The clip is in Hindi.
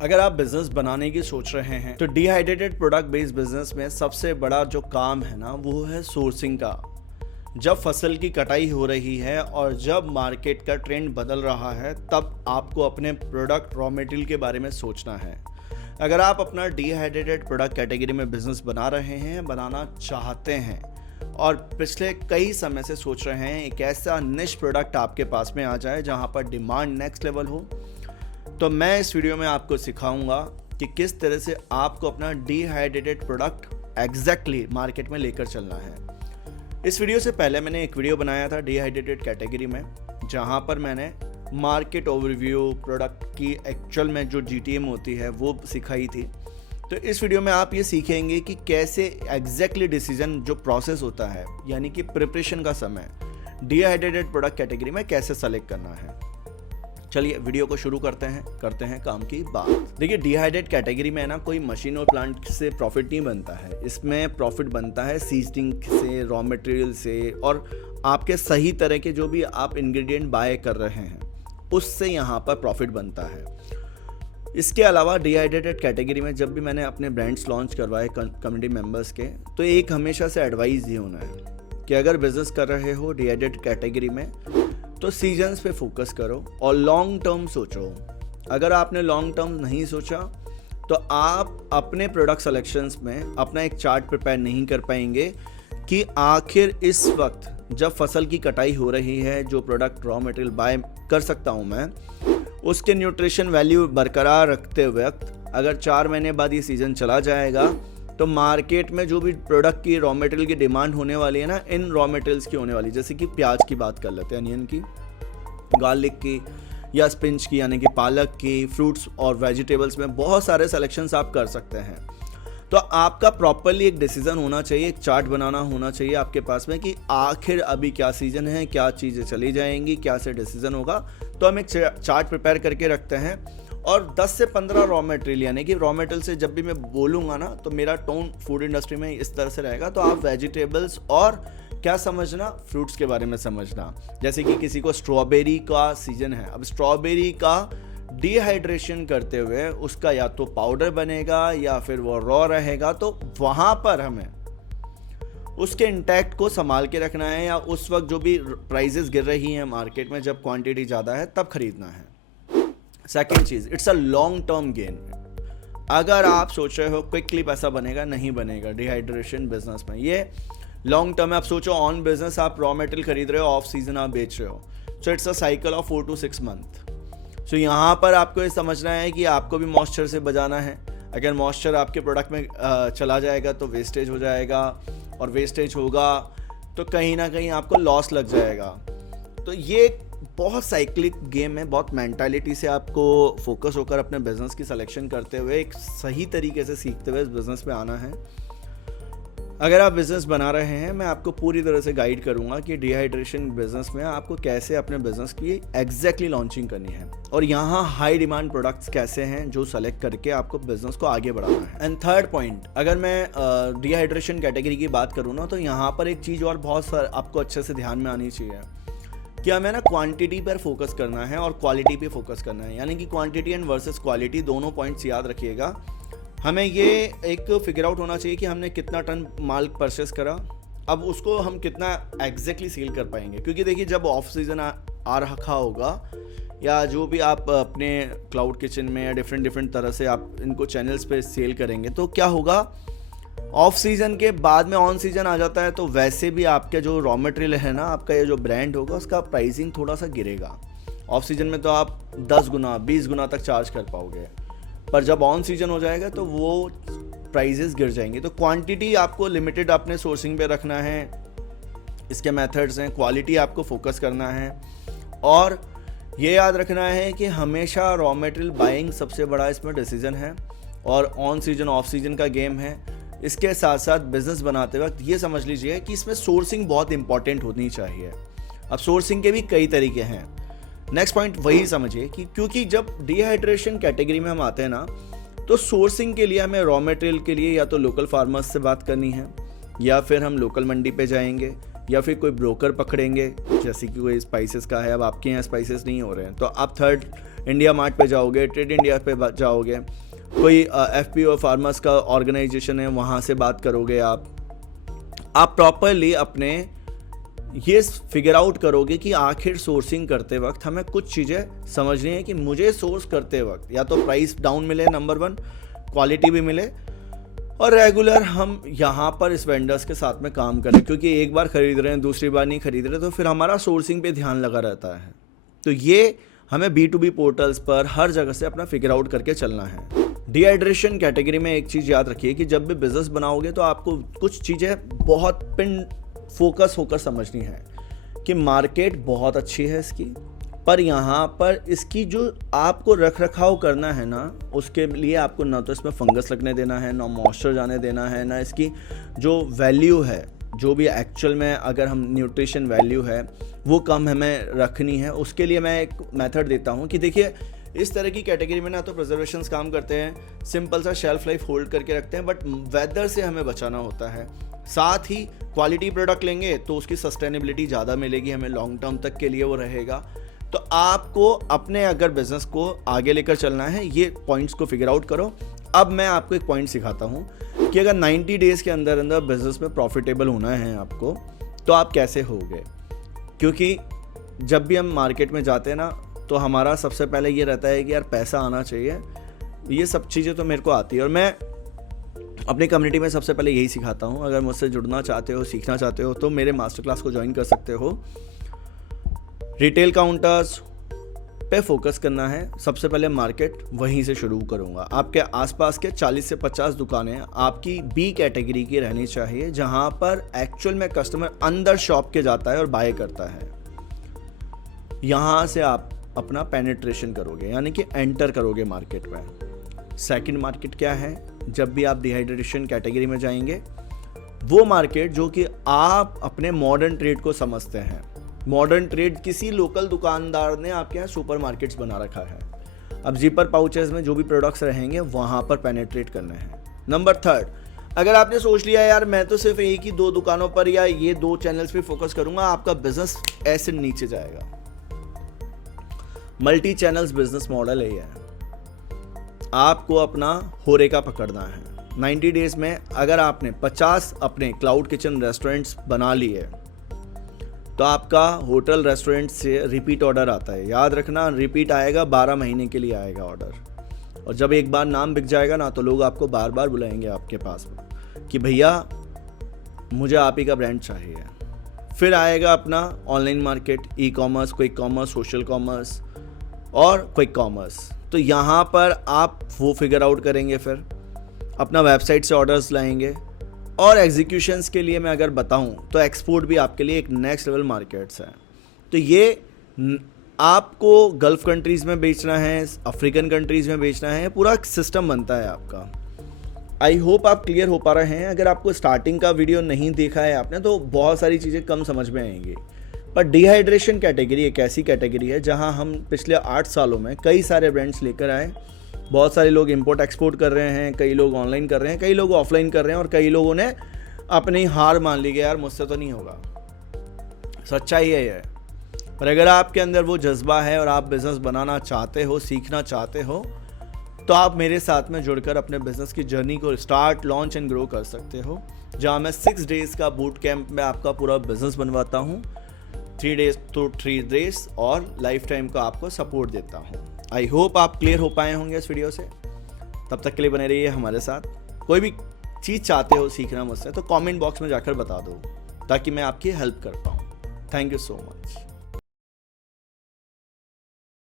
अगर आप बिजनेस बनाने की सोच रहे हैं तो डिहाइड्रेटेड प्रोडक्ट बेस्ड बिजनेस में सबसे बड़ा जो काम है ना वो है सोर्सिंग का। जब फसल की कटाई हो रही है और जब मार्केट का ट्रेंड बदल रहा है तब आपको अपने प्रोडक्ट रॉ मटेरियल के बारे में सोचना है। अगर आप अपना डिहाइड्रेटेड प्रोडक्ट कैटेगरी में बिजनेस बना रहे हैं, बनाना चाहते हैं और पिछले कई समय से सोच रहे हैं एक ऐसा निश प्रोडक्ट आपके पास में आ जाए जहां पर डिमांड नेक्स्ट लेवल हो, तो मैं इस वीडियो में आपको सिखाऊंगा कि किस तरह से आपको अपना डिहाइड्रेटेड प्रोडक्ट एग्जैक्टली मार्केट में लेकर चलना है। इस वीडियो से पहले मैंने एक वीडियो बनाया था डिहाइड्रेटेड कैटेगरी में, जहां पर मैंने मार्केट ओवरव्यू, प्रोडक्ट की एक्चुअल में जो जीटीएम होती है वो सिखाई थी। तो इस वीडियो में आप ये सीखेंगे कि कैसे एग्जैक्टली डिसीजन जो प्रोसेस होता है, यानी कि प्रिपरेशन का समय डिहाइड्रेटेड प्रोडक्ट कैटेगरी में कैसे सेलेक्ट करना है। चलिए वीडियो को शुरू करते हैं काम की बात। देखिए, डिहाइड्रेट कैटेगरी में है ना, कोई मशीन और प्लांट से प्रॉफिट नहीं बनता है। इसमें प्रॉफिट बनता है सीजनिंग से, रॉ मटेरियल से, और आपके सही तरह के जो भी आप इंग्रेडिएंट बाय कर रहे हैं उससे यहाँ पर प्रॉफिट बनता है। इसके अलावा डिहाइड्रेटेड कैटेगरी में जब भी मैंने अपने ब्रांड्स लॉन्च करवाए कम्युनिटी मेंबर्स के, तो एक हमेशा से एडवाइस ये होना है कि अगर बिजनेस कर रहे हो डिहाइड्रेटेड कैटेगरी में तो सीजन्स पे फोकस करो और लॉन्ग टर्म सोचो। अगर आपने लॉन्ग टर्म नहीं सोचा तो आप अपने प्रोडक्ट सिलेक्शंस में अपना एक चार्ट प्रिपेयर नहीं कर पाएंगे कि आखिर इस वक्त जब फसल की कटाई हो रही है, जो प्रोडक्ट रॉ मटेरियल बाय कर सकता हूं मैं, उसके न्यूट्रिशन वैल्यू बरकरार रखते वक्त अगर 4 महीने बाद ये सीज़न चला जाएगा तो मार्केट में जो भी प्रोडक्ट की रॉ मटेरियल की डिमांड होने वाली है ना, इन रॉ मटेरियल्स की होने वाली, जैसे कि प्याज की बात कर लेते हैं, अनियन की, गार्लिक की, या स्पिंच की यानी कि पालक की, फ्रूट्स और वेजिटेबल्स में बहुत सारे सिलेक्शंस आप कर सकते हैं। तो आपका प्रॉपरली एक डिसीजन होना चाहिए, एक चार्ट बनाना होना चाहिए आपके पास में कि आखिर अभी क्या सीजन है, क्या चीज़ें चली जाएंगी, क्या से डिसीजन होगा। तो हम एक चार्ट प्रिपेयर करके रखते हैं और 10 से 15 रॉ मटेरियल, यानी कि रॉ मटेरियल से जब भी मैं बोलूँगा ना तो मेरा टोन फूड इंडस्ट्री में इस तरह से रहेगा। तो आप वेजिटेबल्स और क्या समझना, फ्रूट्स के बारे में समझना। जैसे कि किसी को स्ट्रॉबेरी का सीजन है, अब स्ट्रॉबेरी का डिहाइड्रेशन करते हुए उसका या तो पाउडर बनेगा या फिर वो रॉ रहेगा, तो वहाँ पर हमें उसके इंटैक्ट को संभाल के रखना है, या उस वक्त जो भी प्राइजेस गिर रही हैं मार्केट में, जब क्वांटिटी ज़्यादा है तब खरीदना है। Second cheese, it's a long term gain. अगर आप सोच रहे हो क्विकली पैसा बनेगा, नहीं बनेगा डिहाइड्रेशन बिजनेस में। ये लॉन्ग टर्म है। आप सोचो ऑन बिजनेस आप रॉ मटेरियल खरीद रहे हो, ऑफ सीजन आप बेच रहे हो, so it's a cycle of 4 to 6 month. So यहाँ पर आपको ये समझना है कि आपको भी मॉइस्चर से बचाना है। अगर मॉइस्चर आपके प्रोडक्ट में चला जाएगा तो वेस्टेज हो जाएगा, और वेस्टेज होगा तो कहीं ना कहीं आपको लॉस लग जाएगा। तो ये बहुत साइक्लिक गेम है, बहुत मेंटालिटी से आपको फोकस होकर अपने बिजनेस की सिलेक्शन करते हुए एक सही तरीके से सीखते हुए इस बिजनेस में आना है। अगर आप बिजनेस बना रहे हैं, मैं आपको पूरी तरह से गाइड करूंगा कि डिहाइड्रेशन बिजनेस में आपको कैसे अपने बिजनेस की एग्जैक्टली लॉन्चिंग करनी है, और यहाँ हाई डिमांड प्रोडक्ट्स कैसे हैं जो सेलेक्ट करके आपको बिजनेस को आगे बढ़ाना है। एंड थर्ड पॉइंट, अगर मैं डिहाइड्रेशन कैटेगरी की बात करूँ ना, तो यहाँ पर एक चीज़ और बहुत आपको अच्छे से ध्यान में आनी चाहिए कि हमें ना क्वांटिटी पर फोकस करना है और क्वालिटी पे फोकस करना है। यानी कि क्वांटिटी एंड वर्सेस क्वालिटी, दोनों पॉइंट्स याद रखिएगा। हमें ये एक फिगर आउट होना चाहिए कि हमने कितना टन माल परचेस करा, अब उसको हम कितना एग्जैक्टली सेल कर पाएंगे। क्योंकि देखिए, जब ऑफ सीजन आ रखा होगा, या जो भी आप अपने क्लाउड किचन में या डिफरेंट तरह से आप इनको चैनल्स पे सेल करेंगे, तो क्या होगा, ऑफ सीजन के बाद में ऑन सीजन आ जाता है, तो वैसे भी आपके जो रॉ मटेरियल है ना, आपका ये जो ब्रांड होगा उसका प्राइसिंग थोड़ा सा गिरेगा। ऑफ सीजन में तो आप 10 गुना 20 गुना तक चार्ज कर पाओगे, पर जब ऑन सीजन हो जाएगा तो वो प्राइजेस गिर जाएंगे। तो क्वांटिटी आपको लिमिटेड अपने सोर्सिंग पे रखना है, इसके मेथड्स हैं। क्वालिटी आपको फोकस करना है, और ये याद रखना है कि हमेशा रॉ मटेरियल बाइंग सबसे बड़ा इसमें डिसीजन है, और ऑन सीजन ऑफ सीजन का गेम है। इसके साथ साथ बिजनेस बनाते वक्त ये समझ लीजिए कि इसमें सोर्सिंग बहुत इंपॉर्टेंट होनी चाहिए। अब सोर्सिंग के भी कई तरीके हैं। नेक्स्ट पॉइंट वही समझिए कि क्योंकि जब डिहाइड्रेशन कैटेगरी में हम आते हैं ना, तो सोर्सिंग के लिए हमें रॉ मटेरियल के लिए या तो लोकल फार्मर्स से बात करनी है, या फिर हम लोकल मंडी पे जाएंगे, या फिर कोई ब्रोकर पकड़ेंगे, जैसे कि कोई स्पाइसेस का है। अब आपके यहाँ स्पाइसेस नहीं हो रहे हैं तो आप थर्ड इंडिया मार्ट पे जाओगे, ट्रेड इंडिया पे जाओगे, कोई FPO फार्मर्स का ऑर्गेनाइजेशन है वहाँ से बात करोगे। आप प्रॉपरली अपने ये फिगर आउट करोगे कि आखिर सोर्सिंग करते वक्त हमें कुछ चीज़ें समझनी है कि मुझे सोर्स करते वक्त या तो प्राइस डाउन मिले, नंबर 1, क्वालिटी भी मिले, और रेगुलर हम यहाँ पर इस वेंडर्स के साथ में काम करें, क्योंकि एक बार खरीद रहे हैं दूसरी बार नहीं खरीद रहे तो फिर हमारा सोर्सिंग पे ध्यान लगा रहता है। तो ये हमें B2B पोर्टल्स पर हर जगह से अपना फिगर आउट करके चलना है। डिहाइड्रेशन कैटेगरी में एक चीज़ याद रखिए कि जब भी बिजनेस बनाओगे तो आपको कुछ चीज़ें बहुत पिन फोकस होकर समझनी है कि मार्केट बहुत अच्छी है इसकी, पर यहाँ पर इसकी जो आपको रख रखाव करना है ना, उसके लिए आपको ना तो इसमें फंगस लगने देना है, ना मॉइस्चर जाने देना है, ना इसकी जो वैल्यू है, जो भी एक्चुअल में अगर हम न्यूट्रिशन वैल्यू है वो कम हमें रखनी है। उसके लिए मैं एक मेथड देता हूँ कि देखिए इस तरह की कैटेगरी में ना तो प्रिजर्वेशंस काम करते हैं, सिंपल सा शेल्फ लाइफ होल्ड करके रखते हैं, बट वेदर से हमें बचाना होता है। साथ ही क्वालिटी प्रोडक्ट लेंगे तो उसकी सस्टेनेबिलिटी ज़्यादा मिलेगी हमें, लॉन्ग टर्म तक के लिए वो रहेगा। तो आपको अपने अगर बिजनेस को आगे लेकर चलना है, ये पॉइंट्स को फिगर आउट करो। अब मैं आपको एक पॉइंट सिखाता हूँ कि अगर 90 डेज़ के अंदर अंदर बिजनेस में प्रॉफिटेबल होना है आपको, तो आप कैसे होगे। क्योंकि जब भी हम मार्केट में जाते हैं ना, तो हमारा सबसे पहले ये रहता है कि यार पैसा आना चाहिए। ये सब चीज़ें तो मेरे को आती है और मैं अपनी कम्युनिटी में सबसे पहले यही सिखाता हूँ। अगर मुझसे जुड़ना चाहते हो, सीखना चाहते हो, तो मेरे मास्टर क्लास को ज्वाइन कर सकते हो। रिटेल काउंटर्स पे फोकस करना है, सबसे पहले मार्केट वहीं से शुरू करूँगा। आपके आसपास के 40 से 50 दुकानें आपकी B कैटेगरी की रहनी चाहिए, जहाँ पर एक्चुअल में कस्टमर अंदर शॉप के जाता है और बाय करता है। यहाँ से आप अपना पेनिट्रेशन करोगे, यानी कि एंटर करोगे मार्केट में। सेकंड मार्केट क्या है, जब भी आप डिहाइड्रेशन कैटेगरी में जाएंगे, वो मार्केट जो कि आप अपने मॉडर्न ट्रेड को समझते हैं। मॉडर्न ट्रेड किसी लोकल दुकानदार ने आपके यहाँ सुपर मार्केट्स बना रखा है। अब जिपर पाउचेस में जो भी प्रोडक्ट्स रहेंगे वहाँ पर पेनिट्रेट करने हैं। नंबर 3, अगर आपने सोच लिया यार मैं तो सिर्फ एक ही 2 दुकानों पर या ये 2 चैनल्स पे फोकस करूंगा, आपका बिजनेस ऐसे नीचे जाएगा। मल्टी चैनल्स बिजनेस मॉडल है ये। आपको अपना होरेका पकड़ना है। 90 डेज में अगर आपने 50 अपने क्लाउड किचन रेस्टोरेंट्स बना लिए, तो आपका होटल रेस्टोरेंट से रिपीट ऑर्डर आता है। याद रखना, रिपीट आएगा, 12 महीने के लिए आएगा ऑर्डर। और जब एक बार नाम बिक जाएगा ना, तो लोग आपको बार बार बुलाएंगे आपके पास में कि भैया मुझे आप ही का ब्रांड चाहिए। फिर आएगा अपना online market, e-commerce, quick commerce, social commerce और क्विक कॉमर्स। तो यहाँ पर आप वो फिगर आउट करेंगे, फिर अपना वेबसाइट से ऑर्डर्स लाएंगे। और एग्जीक्यूशंस के लिए मैं अगर बताऊँ तो एक्सपोर्ट भी आपके लिए एक नेक्स्ट लेवल मार्केट्स है। तो ये आपको गल्फ कंट्रीज़ में बेचना है, अफ्रीकन कंट्रीज़ में बेचना है, पूरा सिस्टम बनता है आपका। आई होप आप क्लियर हो पा रहे हैं। अगर आपको स्टार्टिंग का वीडियो नहीं देखा है आपने, तो बहुत सारी चीज़ें कम समझ में आएंगी। पर डिहाइड्रेशन कैटेगरी एक ऐसी कैटेगरी है जहां हम पिछले 8 सालों में कई सारे ब्रांड्स लेकर आए। बहुत सारे लोग इंपोर्ट एक्सपोर्ट कर रहे हैं, कई लोग ऑनलाइन कर रहे हैं, कई लोग ऑफलाइन कर रहे हैं, और कई लोगों ने अपनी हार मान ली कि यार मुझसे तो नहीं होगा। सच्चाई है ये। पर अगर आपके अंदर वो जज्बा है और आप बिजनेस बनाना चाहते हो, सीखना चाहते हो, तो आप मेरे साथ में जुड़कर अपने बिजनेस की जर्नी को स्टार्ट, लॉन्च एंड ग्रो कर सकते हो, जहां मैं 6 डेज का बूट कैंप में आपका पूरा बिजनेस बनवाता हूं। 3 डेज तो 3 डेज और लाइफ टाइम का आपको सपोर्ट देता हूं। आई होप आप क्लियर हो पाए होंगे इस वीडियो से। तब तक के लिए बने रहिए हमारे साथ। कोई भी चीज़ चाहते हो सीखना मुझसे, तो कमेंट बॉक्स में जाकर बता दो, ताकि मैं आपकी हेल्प कर पाऊँ। Thank you so much.